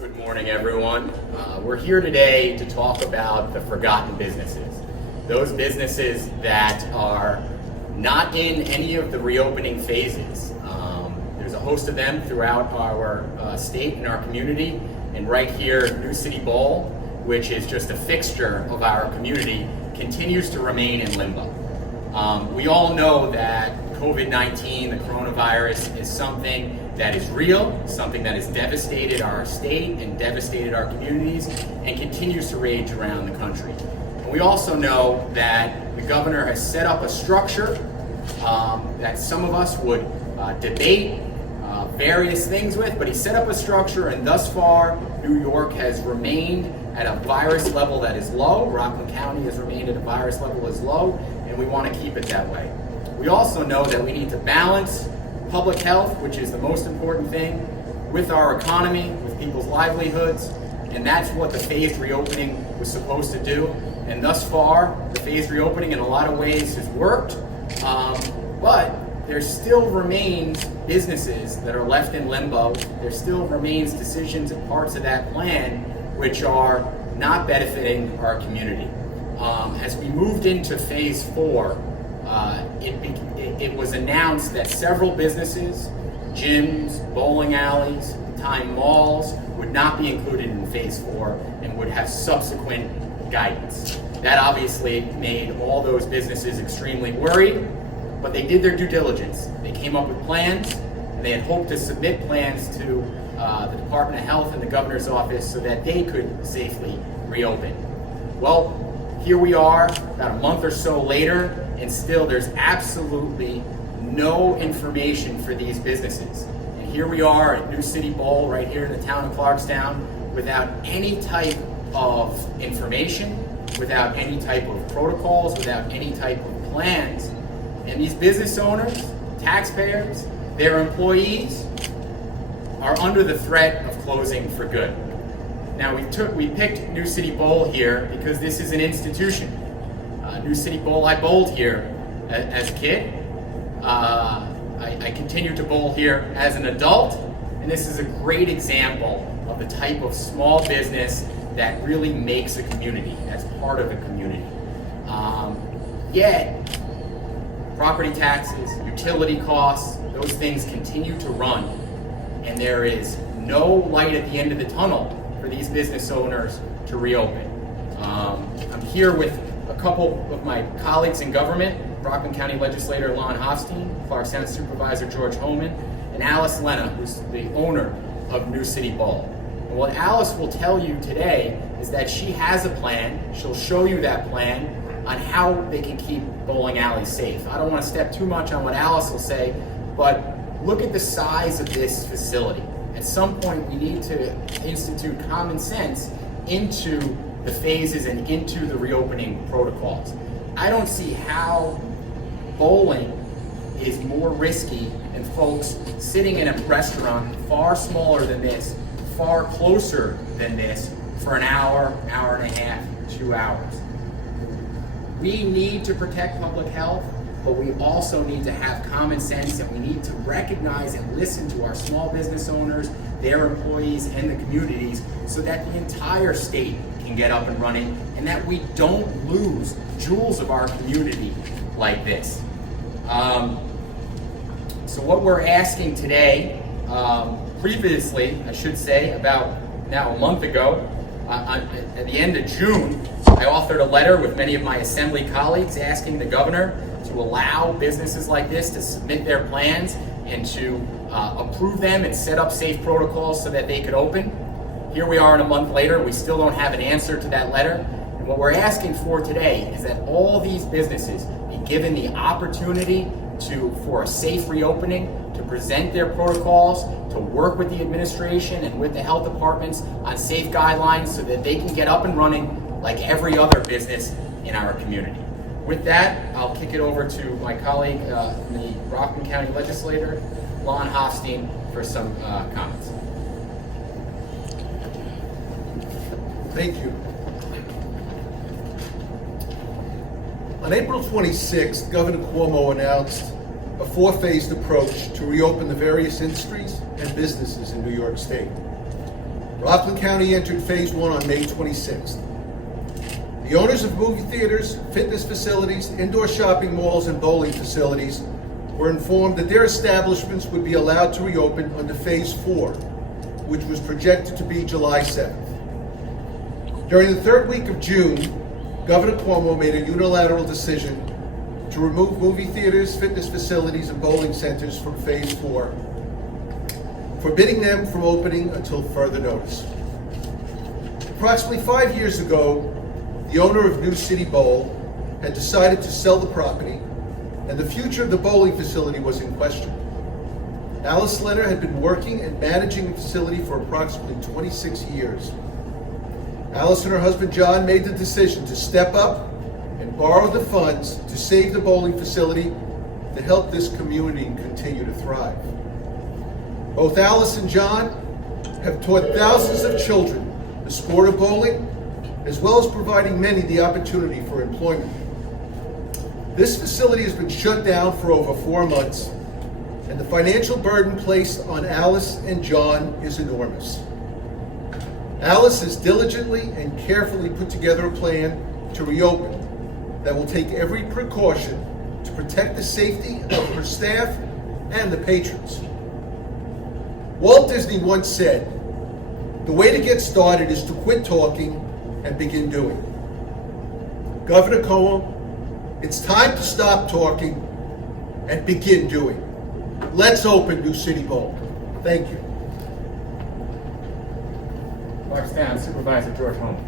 Good morning, everyone. We're here today to talk about the forgotten businesses. Those businesses that are not in any of the reopening phases. There's a host of them throughout our state and our community. And right here, New City Bowl, which is just a fixture of our community, continues to remain in limbo. We all know that COVID-19, the coronavirus, is something that is real, something that has devastated our state and devastated our communities and continues to rage around the country. And we also know that the governor has set up a structure that some of us would debate various things with, but he set up a structure, and thus far, New York has remained at a virus level that is low. Rockland County has remained at a virus level that is low, and we want to keep it that way. We also know that we need to balance public health, which is the most important thing, with our economy, with people's livelihoods, and that's what the phased reopening was supposed to do. And thus far, the phased reopening in a lot of ways has worked, but there still remains businesses that are left in limbo. There still remains decisions and parts of that plan which are not benefiting our community. As we moved into phase 4, it was announced that several businesses, gyms, bowling alleys, time malls, would not be included in phase 4 and would have subsequent guidance. That obviously made all those businesses extremely worried, but they did their due diligence. They came up with plans, and they had hoped to submit plans to the Department of Health and the governor's office so that they could safely reopen. Well, here we are, about a month or so later, and still there's absolutely no information for these businesses. And here we are at New City Bowl, right here in the town of Clarkstown, without any type of information, without any type of protocols, without any type of plans. And these business owners, taxpayers, their employees are under the threat of closing for good. Now we picked New City Bowl here because this is an institution. New City Bowl, I bowled here as a kid. I continue to bowl here as an adult, and this is a great example of the type of small business that really makes a community, that's part of a community. Yet, property taxes, utility costs, those things continue to run, and there is no light at the end of the tunnel for these business owners to reopen. I'm here with a couple of my colleagues in government, Rockland County Legislator Lon Hofstein, Clarkstown Supervisor George Homan, and Alice Lena, who's the owner of New City Bowl. And what Alice will tell you today is that she has a plan. She'll show you that plan on how they can keep bowling alleys safe. I don't want to step too much on what Alice will say, but look at the size of this facility. At some point, we need to institute common sense into the phases and into the reopening protocols. I don't see how bowling is more risky than folks sitting in a restaurant far smaller than this, far closer than this, for an hour, hour and a half, 2 hours. We need to protect public health, but we also need to have common sense, and we need to recognize and listen to our small business owners, their employees, and the communities so that the entire state can get up and running and that we don't lose jewels of our community like this. So what we're asking today, previously, I should say, about now a month ago, at the end of June, I authored a letter with many of my Assembly colleagues asking the governor to allow businesses like this to submit their plans and to approve them and set up safe protocols so that they could open. Here we are, a month later, we still don't have an answer to that letter. And what we're asking for today is that all these businesses be given the opportunity for a safe reopening, to present their protocols, to work with the administration and with the health departments on safe guidelines so that they can get up and running like every other business in our community. With that, I'll kick it over to my colleague, the Rockland County Legislator, Lon Hofstein, for some comments. Thank you. On April 26th, Governor Cuomo announced a four-phased approach to reopen the various industries and businesses in New York State. Rockland County entered Phase 1 on May 26th. The owners of movie theaters, fitness facilities, indoor shopping malls, and bowling facilities were informed that their establishments would be allowed to reopen under Phase 4, which was projected to be July 7th. During the third week of June, Governor Cuomo made a unilateral decision to remove movie theaters, fitness facilities, and bowling centers from Phase 4, forbidding them from opening until further notice. Approximately 5 years ago, the owner of New City Bowl had decided to sell the property, and the future of the bowling facility was in question. Alice Leonard had been working and managing the facility for approximately 26 years. Alice and her husband John made the decision to step up and borrow the funds to save the bowling facility to help this community continue to thrive. Both Alice and John have taught thousands of children the sport of bowling, as well as providing many the opportunity for employment. This facility has been shut down for over 4 months, and the financial burden placed on Alice and John is enormous. Alice has diligently and carefully put together a plan to reopen that will take every precaution to protect the safety of her staff and the patrons. Walt Disney once said, "The way to get started is to quit talking and begin doing." Governor Cuomo, it's time to stop talking and begin doing. Let's open New City Bowl. Thank you. Clarkstown Supervisor George Holman.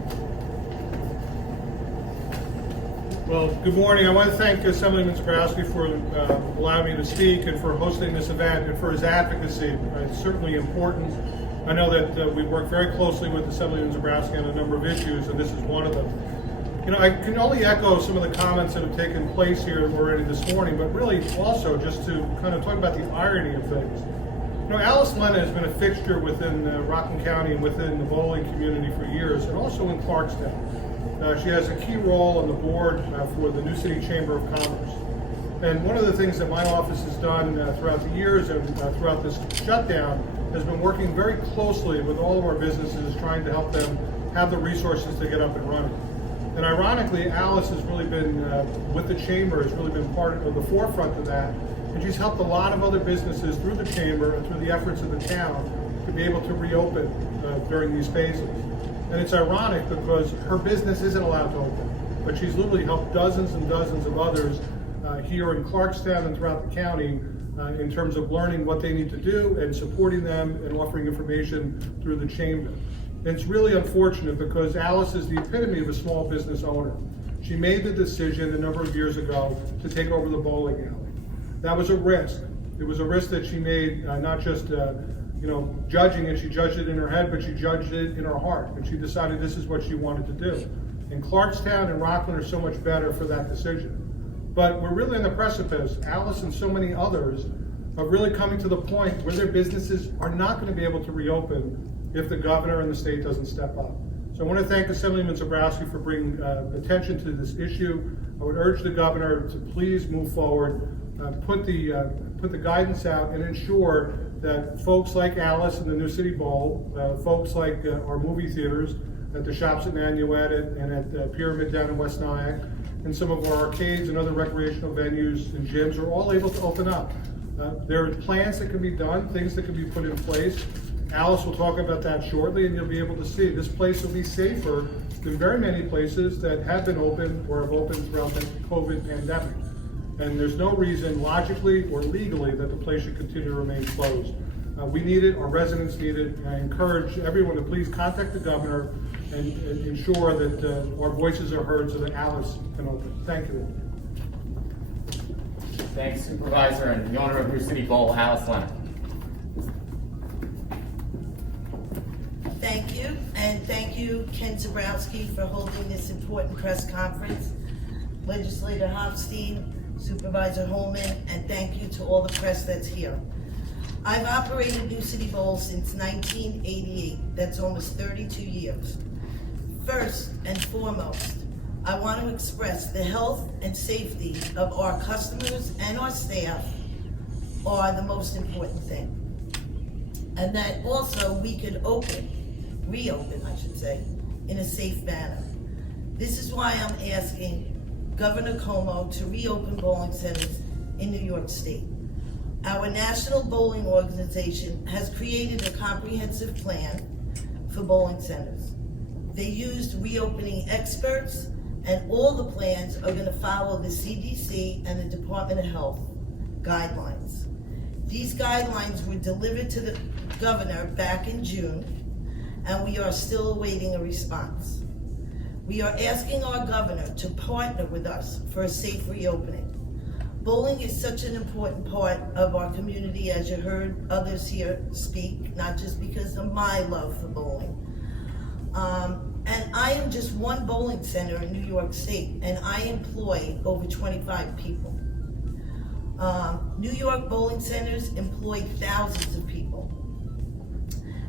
Well, good morning. I want to thank Assemblyman Zebrowski for allowing me to speak and for hosting this event and for his advocacy. It's certainly important. I know that we work very closely with Assemblyman Zebrowski on a number of issues, and this is one of them. You know, I can only echo some of the comments that have taken place here already this morning, but really also just to kind of talk about the irony of things. You know, Alice Leonard has been a fixture within Rockland County and within the bowling community for years, and also in Clarkstown. She has a key role on the board for the New City Chamber of Commerce. And one of the things that my office has done throughout the years and throughout this shutdown has been working very closely with all of our businesses, trying to help them have the resources to get up and running. And ironically, Alice has really been, with the Chamber, has really been part of the forefront of that. And she's helped a lot of other businesses through the Chamber and through the efforts of the town to be able to reopen during these phases. And it's ironic because her business isn't allowed to open, but she's literally helped dozens and dozens of others here in Clarkstown and throughout the county in terms of learning what they need to do and supporting them and offering information through the Chamber. And it's really unfortunate because Alice is the epitome of a small business owner. She made the decision a number of years ago to take over the bowling alley. That was a risk. It was a risk that she made, not just judging it. She judged it in her head, but she judged it in her heart. And she decided this is what she wanted to do. And Clarkstown and Rockland are so much better for that decision. But we're really on the precipice, Alice and so many others, of really coming to the point where their businesses are not going to be able to reopen if the governor and the state doesn't step up. So I want to thank Assemblyman Zebrowski for bringing attention to this issue. I would urge the governor to please move forward, put the guidance out, and ensure that folks like Alice in the New City Bowl, folks like our movie theaters at the Shops at Nanuet and at Pyramid down in West Nyack, and some of our arcades and other recreational venues and gyms are all able to open up. There are plans that can be done, things that can be put in place. Alice will talk about that shortly, and you'll be able to see this place will be safer than very many places that have been open or have opened throughout the COVID pandemic. And there's no reason logically or legally that the place should continue to remain closed. We need it, our residents need it, and I encourage everyone to please contact the governor and ensure that our voices are heard so that Alice can open. Thank you. Thanks, Supervisor, and the owner of New City Bowl, Alice Leonard. Thank you, and thank you, Ken Zebrowski, for holding this important press conference. Legislator Hofstein, Supervisor Holman, and thank you to all the press that's here. I've operated New City Bowl since 1988. That's almost 32 years. First and foremost, I want to express the health and safety of our customers and our staff are the most important thing. And that also we could open reopen, I should say, in a safe manner. This is why I'm asking Governor Cuomo to reopen bowling centers in New York State. Our National Bowling Organization has created a comprehensive plan for bowling centers. They used reopening experts, and all the plans are going to follow the CDC and the Department of Health guidelines. These guidelines were delivered to the governor back in June, and we are still awaiting a response. We are asking our governor to partner with us for a safe reopening. Bowling is such an important part of our community, as you heard others here speak, not just because of my love for bowling. And I am just one bowling center in New York State, and I employ over 25 people. New York bowling centers employ thousands of people.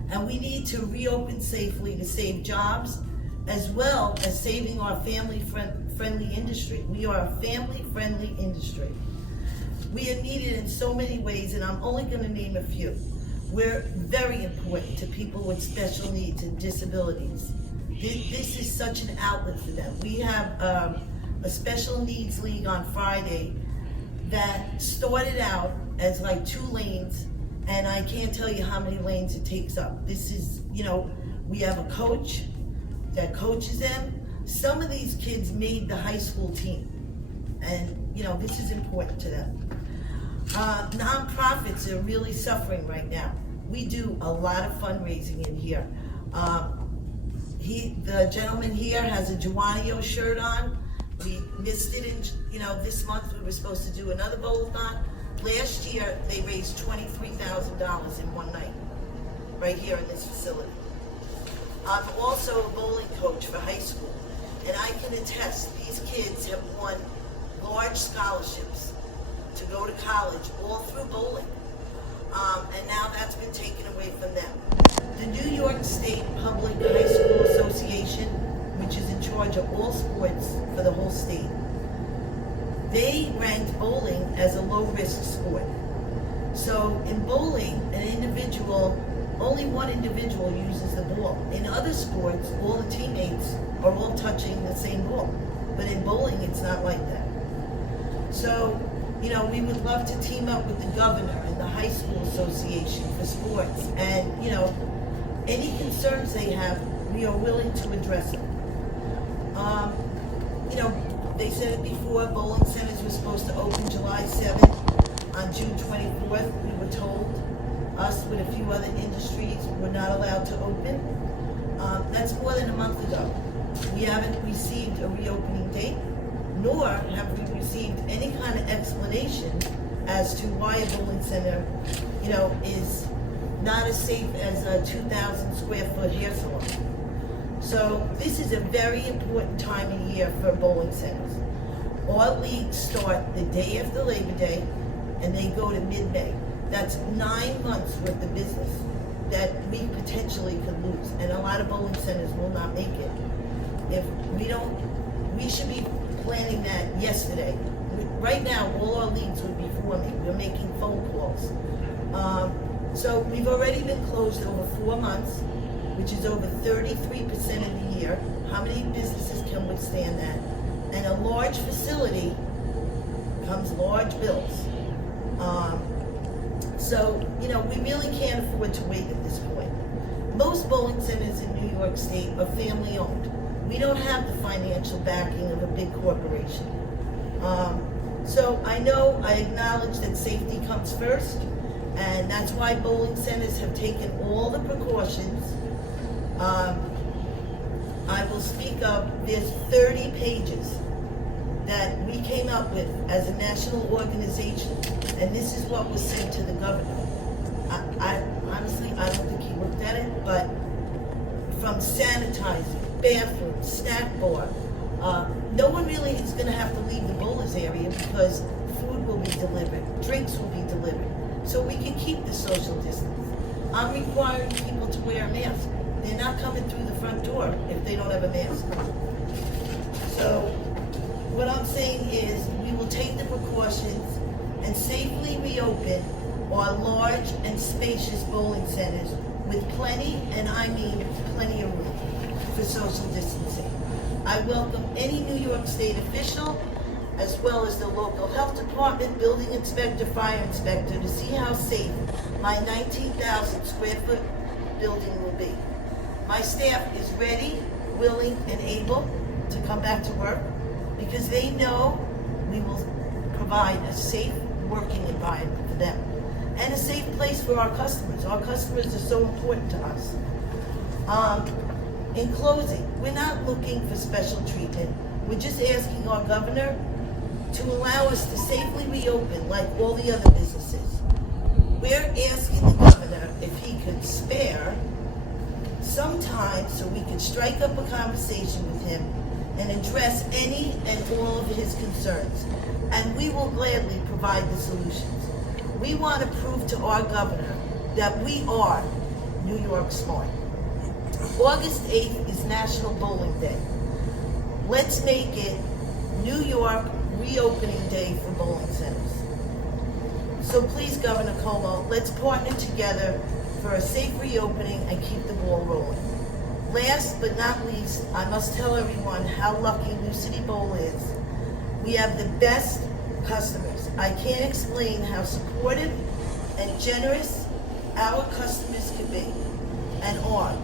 And we need to reopen safely to save jobs, as well as saving our family-friendly industry. We are a family-friendly industry. We are needed in so many ways, and I'm only going to name a few. We're very important to people with special needs and disabilities. This is such an outlet for them. We have a special needs league on Friday that started out as like 2 lanes, and I can't tell you how many lanes it takes up. This is, we have a coach that coaches them. Some of these kids made the high school team, and this is important to them. Nonprofits are really suffering right now. We do a lot of fundraising in here. The gentleman here has a Juanio shirt on. We missed it in, this month we were supposed to do another bowl-a-thon. Last year, they raised $23,000 in one night, right here in this facility. I'm also a bowling coach for high school, and I can attest these kids have won large scholarships to go to college all through bowling, and now that's been taken away from them. The New York State Public High School Association, which is in charge of all sports for the whole state, they ranked bowling as a low-risk sport. So in bowling, only one individual uses the ball. In other sports, all the teammates are all touching the same ball. But in bowling, it's not like that. So, we would love to team up with the governor and the high school association for sports. And, any concerns they have, we are willing to address them. They said it before, bowling centers were supposed to open July 7th. On June 24th, we were told, us with a few other industries were not allowed to open. That's more than a month ago. We haven't received a reopening date, nor have we received any kind of explanation as to why a bowling center, is not as safe as a 2,000 square foot hair salon. So this is a very important time of year for bowling centers. Our leagues start the day after Labor Day, and they go to mid-May. That's 9 months worth of business that we potentially could lose, and a lot of bowling centers will not make it. If we don't, we should be planning that yesterday. Right now, all our leagues would be forming. We're making phone calls. So we've already been closed over 4 months, which is over 33% of the year. How many businesses can withstand that? And a large facility comes large bills. So, we really can't afford to wait at this point. Most bowling centers in New York State are family owned. We don't have the financial backing of a big corporation. So I acknowledge that safety comes first, and that's why bowling centers have taken all the precautions. I will speak of, there's 30 pages that we came up with as a national organization, and this is what was sent to the governor. I honestly, I don't think he looked at it, but from sanitizing, bathrooms, snack bar, no one really is going to have to leave the bowlers area because food will be delivered, drinks will be delivered, so we can keep the social distance. I'm requiring people to wear a mask. They're not coming through the front door if they don't have a mask. So what I'm saying is we will take the precautions and safely reopen our large and spacious bowling centers with plenty, and I mean plenty of room for social distancing. I welcome any New York State official, as well as the local health department, building inspector, fire inspector, to see how safe my 19,000 square foot building will be. My staff is ready, willing, and able to come back to work because they know we will provide a safe working environment for them and a safe place for our customers. Our customers are so important to us. In closing, we're not looking for special treatment. We're just asking our governor to allow us to safely reopen like all the other businesses. We're asking the governor if he could spare some time so we could strike up a conversation with him and address any and all of his concerns. And we will gladly provide the solutions. We want to prove to our governor that we are New York smart. August 8th is National Bowling Day. Let's make it New York reopening day for bowling centers. So please, Governor Cuomo, let's partner together for a safe reopening and keep the ball rolling. Last but not least, I must tell everyone how lucky New City Bowl is. We have the best customers. I can't explain how supportive and generous our customers can be and are.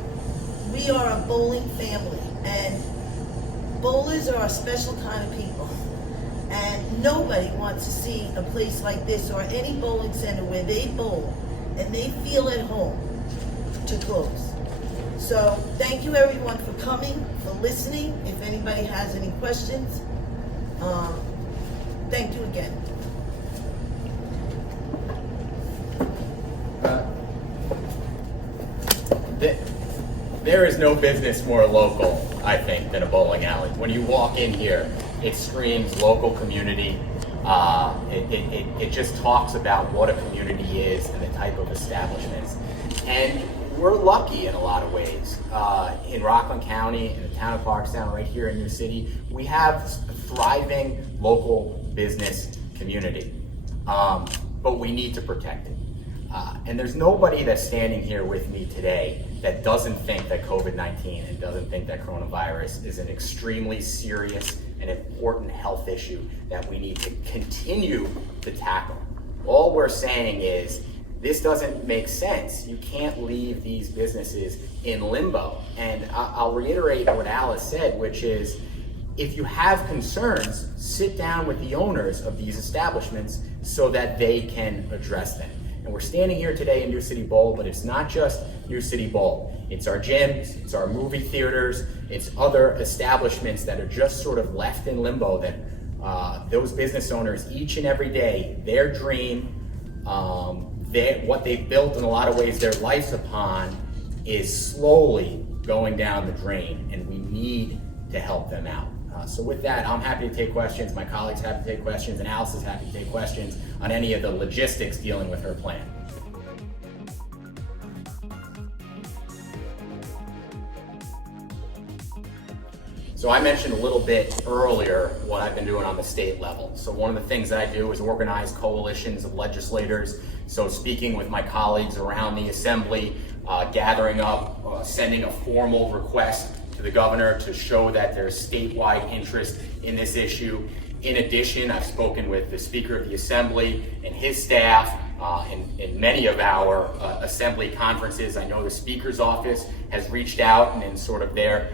We are a bowling family, and bowlers are a special kind of people. And nobody wants to see a place like this or any bowling center where they bowl and they feel at home to close. So thank you everyone for coming, for listening. If anybody has any questions, thank you again. There is no business more local, I think, than a bowling alley. When you walk in here, it screams local community. It just talks about what a community is and the type of establishments. And we're lucky in a lot of ways. In Rockland County, in the town of Clarkstown, right here in New City, we have a thriving local business community. But we need to protect it. And there's nobody that's standing here with me today that doesn't think that COVID-19 and doesn't think that coronavirus is an extremely serious and important health issue that we need to continue to tackle. All we're saying is this doesn't make sense. You can't leave these businesses in limbo. And I'll reiterate what Alice said, which is if you have concerns, sit down with the owners of these establishments so that they can address them. And we're standing here today in New City Bowl, but it's not just New City Bowl. It's our gyms, it's our movie theaters, it's other establishments that are just sort of left in limbo that those business owners each and every day, their dream, what they've built in a lot of ways their lives upon is slowly going down the drain, and we need to help them out. So with that, I'm happy to take questions, my colleagues happy to take questions, and Alice is happy to take questions on any of the logistics dealing with her plan. So I mentioned a little bit earlier what I've been doing on the state level. So one of the things that I do is organize coalitions of legislators. So speaking with my colleagues around the assembly, gathering up, sending a formal request to the governor to show that there's statewide interest in this issue. In addition, I've spoken with the Speaker of the Assembly and his staff in many of our Assembly conferences. I know the Speaker's office has reached out and in sort of their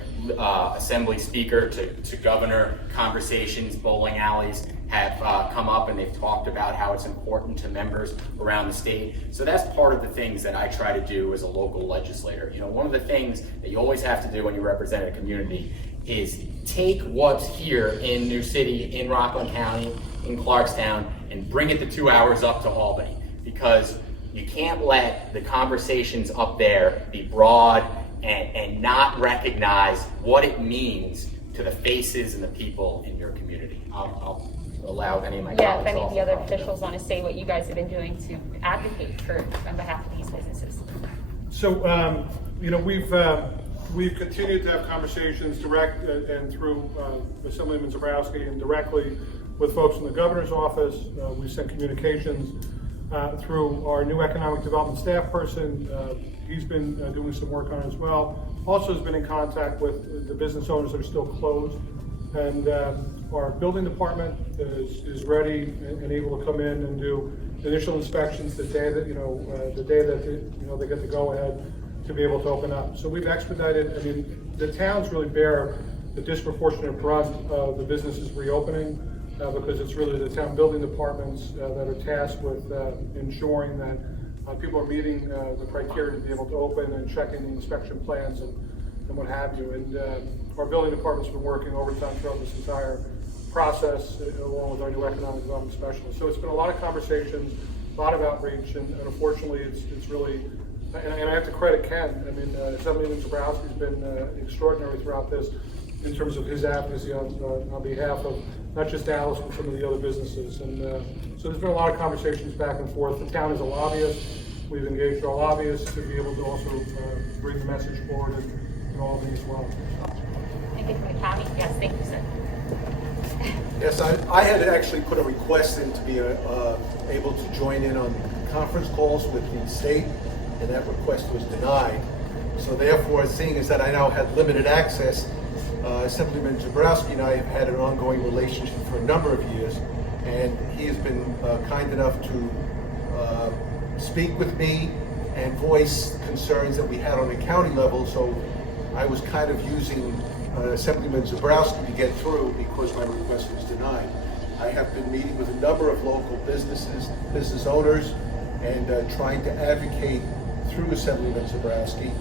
Assembly Speaker to Governor conversations, bowling alleys have come up, and they've talked about how it's important to members around the state. So that's part of the things that I try to do as a local legislator. You know, one of the things that you always have to do when you represent a community is take what's here in New City, in Rockland County, in Clarkstown, and bring it the 2 hours up to Albany, because you can't let the conversations up there be broad and not recognize what it means to the faces and the people in your community. I'll allow any of my colleagues. If any of the other officials want to say what you guys have been doing to advocate for on behalf of these businesses. So, you know, we've continued to have conversations direct and through Assemblyman Zebrowski and directly with folks in the governor's office. We've sent communications through our new economic development staff person. He's been doing some work on it as well. Also has been in contact with the business owners that are still closed. And our building department is ready and able to come in and do initial inspections the day that, they get the go-ahead to be able to open up. So we've expedited. I mean, the towns really bear the disproportionate brunt of the businesses reopening because it's really the town building departments that are tasked with ensuring that people are meeting the criteria to be able to open and checking the inspection plans and what have you. And our building department's been working overtime throughout this entire process along with our new economic development specialist. So it's been a lot of conversations, a lot of outreach, and unfortunately it's really, and I have to credit Ken. I mean, Assemblyman Zebrowski's been extraordinary throughout this in terms of his advocacy on behalf of not just Dallas, but some of the other businesses. And so there's been a lot of conversations back and forth. The town is a lobbyist. We've engaged our lobbyists to be able to also bring the message forward in Albany as well. Anything from the county? Yes, thank you, sir. Yes, I had actually put a request in to be able to join in on conference calls with the state, and that request was denied. So therefore, seeing as that I now had limited access, Assemblyman Zebrowski and I have had an ongoing relationship for a number of years, and he has been kind enough to speak with me and voice concerns that we had on the county level. So I was kind of using Assemblyman Zebrowski to get through because my request was denied. I have been meeting with a number of local businesses, business owners, and trying to advocate through Assemblyman Zebrowski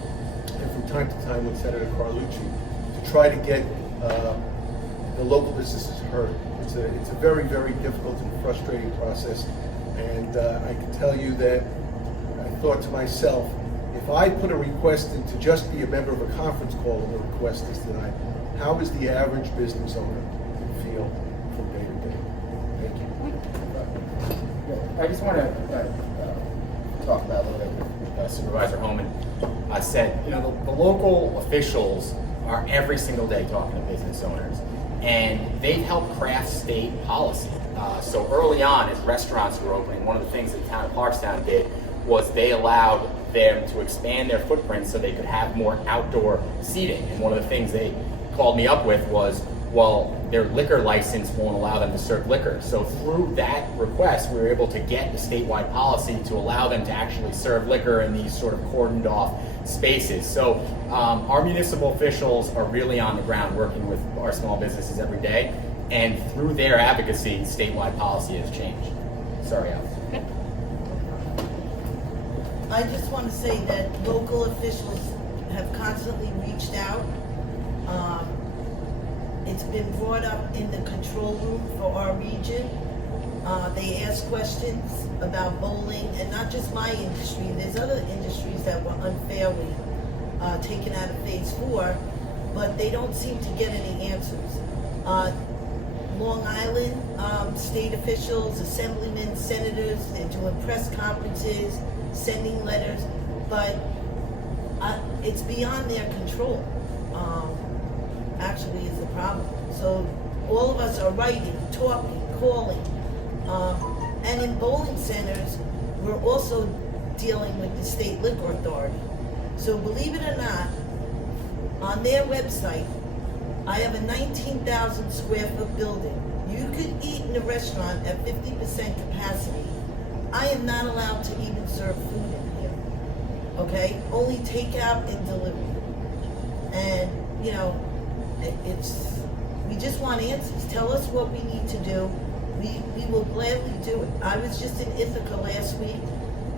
and from time to time with Senator Carlucci to try to get the local businesses heard. It's a very, very difficult and frustrating process, and I can tell you that I thought to myself, if I put a request in to just be a member of a conference call and the request is denied, how is the average business owner feel from day to day? Thank you. I just want to talk about a little bit with Supervisor Holman. I said, the local officials are every single day talking to business owners, and they've helped craft state policy. So early on, as restaurants were opening, one of the things that the town of Clarkstown did was they allowed them to expand their footprint so they could have more outdoor seating. And one of the things they called me up with was, well, their liquor license won't allow them to serve liquor. So through that request, we were able to get the statewide policy to allow them to actually serve liquor in these sort of cordoned off spaces. So our municipal officials are really on the ground working with our small businesses every day. And through their advocacy, statewide policy has changed. Sorry, Alex. I just want to say that local officials have constantly reached out. It's been brought up in the control room for our region. They ask questions about bowling, and not just my industry. There's other industries that were unfairly taken out of Phase 4, but they don't seem to get any answers. Long Island state officials, assemblymen, senators, they're doing press conferences, sending letters, but it's beyond their control. Actually is the problem. So all of us are writing, talking, calling, and in bowling centers, we're also dealing with the state liquor authority. So believe it or not, on their website, I have a 19,000 square foot building. You could eat in a restaurant at 50% capacity. I am not allowed to even serve food in here, okay? Only takeout and delivery. And, we just want answers. Tell us what we need to do. We will gladly do it. I was just in Ithaca last week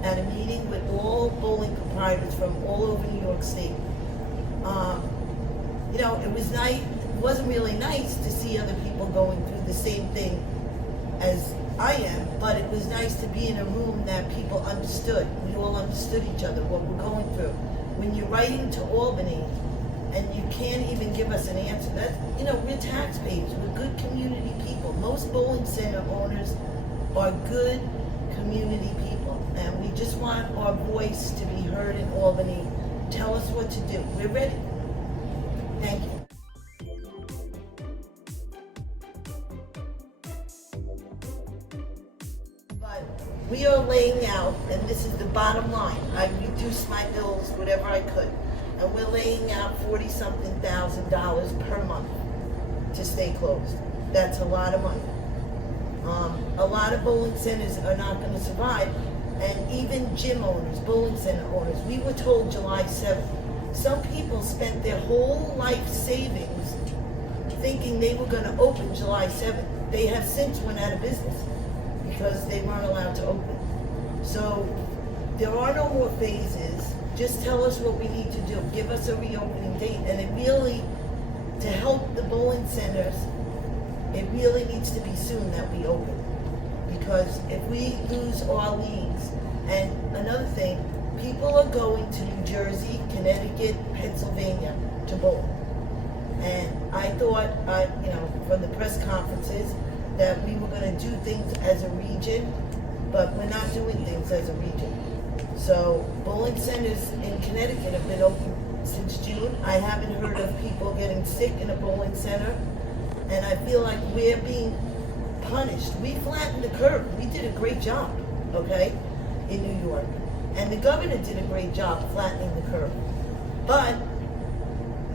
at a meeting with all bowling proprietors from all over New York State. It was nice. It wasn't really nice to see other people going through the same thing as I am, but it was nice to be in a room that people understood. We all understood each other, what we're going through. When you're writing to Albany and you can't even give us an answer, we're taxpayers, we're good community people. Most bowling center owners are good community people, and we just want our voice to be heard in Albany. Tell us what to do. We're ready. Thank you. But we are laying bottom line, I reduced my bills, whatever I could, and we're laying out $40-something thousand per month to stay closed. That's a lot of money. A lot of bowling centers are not gonna survive, and even gym owners, bowling center owners, we were told July 7th. Some people spent their whole life savings thinking they were gonna open July 7th. They have since went out of business because they weren't allowed to open. So there are no more phases. Just tell us what we need to do. Give us a reopening date. And it really, to help the bowling centers, it really needs to be soon that we open. Because if we lose our leagues, and another thing, people are going to New Jersey, Connecticut, Pennsylvania to bowl. And I thought, from the press conferences, that we were gonna do things as a region, but we're not doing things as a region. So bowling centers in Connecticut have been open since June. I haven't heard of people getting sick in a bowling center, and I feel like we're being punished. We flattened the curve. We did a great job, okay, in New York. And the governor did a great job flattening the curve. But,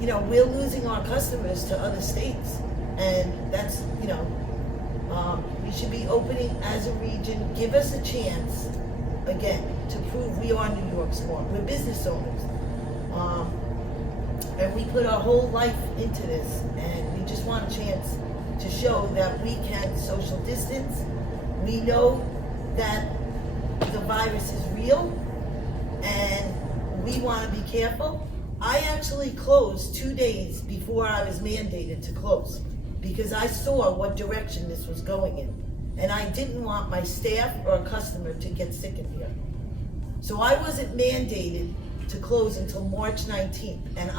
we're losing our customers to other states. And that's, we should be opening as a region. Give us a chance, again, to prove we are New York smart. We're business owners. And we put our whole life into this, and we just want a chance to show that we can social distance. We know that the virus is real, and we want to be careful. I actually closed 2 days before I was mandated to close because I saw what direction this was going in, and I didn't want my staff or a customer to get sick in here. So I wasn't mandated to close until March 19th, and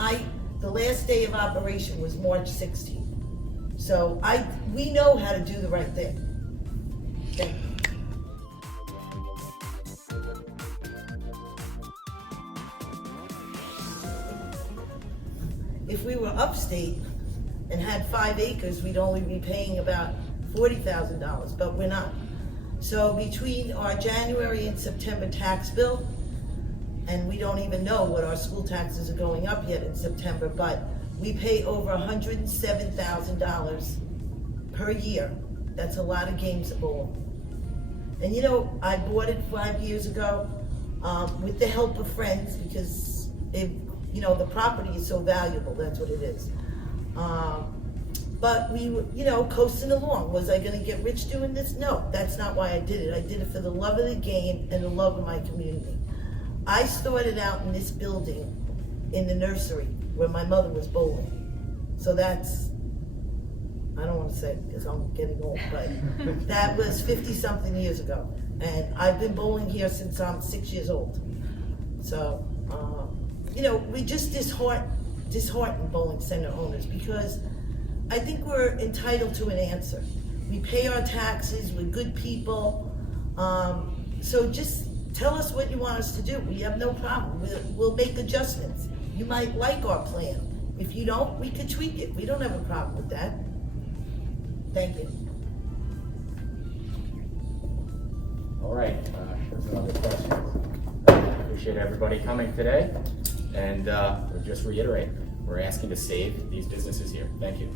the last day of operation was March 16th. So we know how to do the right thing. Thank you. If we were upstate and had 5 acres, we'd only be paying about $40,000, but we're not. So between our January and September tax bill, and we don't even know what our school taxes are going up yet in September, but we pay over $107,000 per year. That's a lot of games at bowling. And I bought it 5 years ago with the help of friends because the property is so valuable, that's what it is. But we were, coasting along. Was I gonna get rich doing this? No, that's not why I did it. I did it for the love of the game and the love of my community. I started out in this building in the nursery where my mother was bowling. So that's, I don't want to say because I'm getting old, but that was 50-something years ago. And I've been bowling here since I'm 6 years old. So, we just dishearten bowling center owners because I think we're entitled to an answer. We pay our taxes, we're good people. So just tell us what you want us to do. We have no problem. We'll make adjustments. You might like our plan. If you don't, we could tweak it. We don't have a problem with that. Thank you. All right, there's another question. Appreciate everybody coming today. And we'll just reiterate, we're asking to save these businesses here. Thank you.